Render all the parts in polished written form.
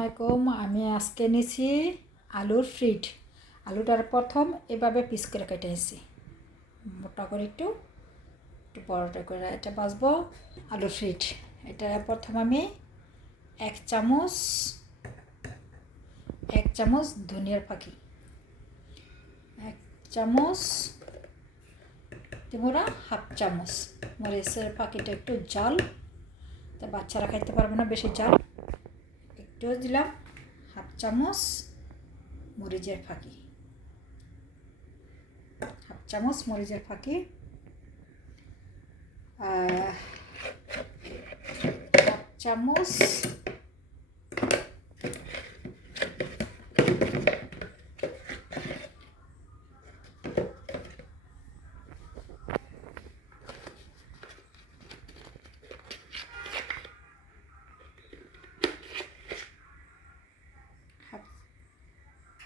আলাইকুম। আমি আজকে নিছি আলুর ফ্রিট। আলুটার প্রথম এভাবে পিস করে কেটে নিছি, মোটা করে একটু বড়টা করে এটা বাজবো আলুর ফ্রিট। এটা প্রথম আমি এক চামচ ধনিয়ার ফাঁকি, এক চামচ তোমরা হাফ চামচ মরিচের ফাঁকিটা একটু জাল, তা বাচ্চারা খাইতে পারবে না বেশি জাল, একটু দিলাম হাফ চামচ মরিচের ফাঁকি, হাফ চামচ মরিচের ফাঁকি, হাফ চামচ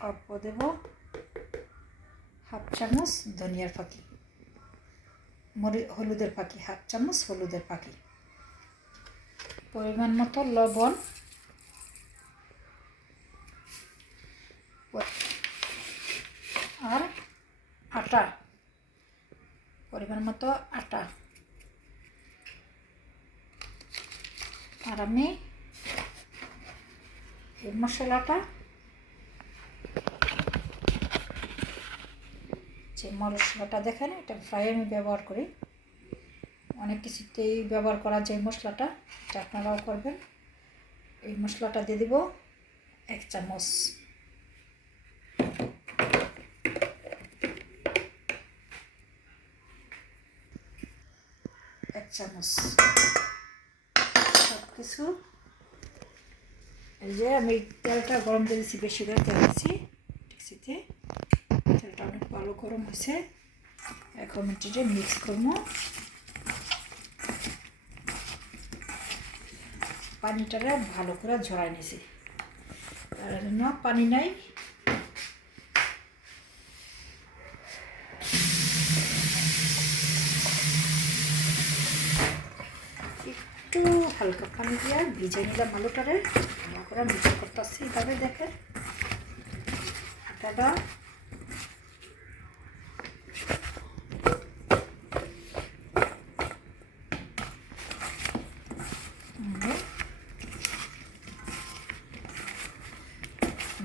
অল্প দেব হাফ চামচ ধনিয়ার ফাঁকি, হলুদের ফাঁকি, হাফ চামচ হলুদের ফাঁকি, পরিমাণ মতো লবণ, আর আটা, পরিমাণ মতো আটা। আর আমি এই মশলাটা, যে মশলাটা দেখেন এটা ফ্রাই আমি ব্যবহার করি, অনেক কিছুতেই ব্যবহার করা যায় মশলাটা, এটা আপনারাও করবেন। এই মশলাটা দিয়ে দিব এক চামচ, সব কিছু। এই যে আমি তেলটা গরম দিয়ে দিচ্ছি, বেশি করে তেল দিচ্ছি ট্যাক্সিতে, তেলটা অনেক ভালো গরম হয়েছে। এখন এটা মিক্স করবো, পানিটারে ভালো করে ঝরাই নিয়েছি, আর জন্য পানি নাই, একটু হালকা পানি দিয়ে ভিজে নিলাম আলুটারে, ভালো করে মিক্স করতেছি। এইভাবে দেখেন আটাটা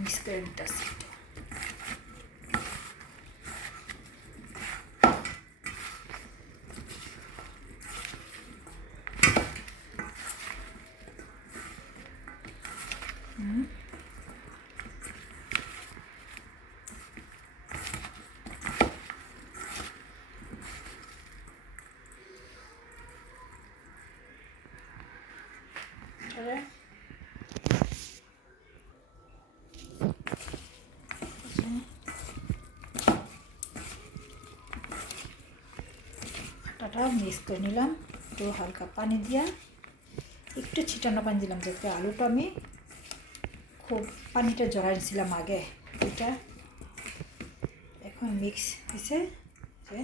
মিক্স করে নিতেছি। আটাটা মিক্স করে নিলাম, একটু হালকা পানি দিয়া, একটু ছিটানো পানি দিলাম, যাতে আলুটা আমি খুব পানিটা জড়াইছিলাম আগে, এটা এখন মিক্স হয়েছে। যে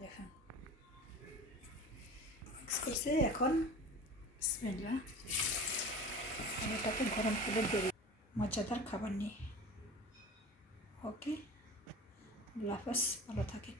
দেখেন মিক্স করছে, এখন বিসমিল্লাহ আলুটাকে গরম করে দেবে। মজাদার খাবার নিয়ে। ওকে, আল্লাহ হাফেজ, ভালো থাকেন।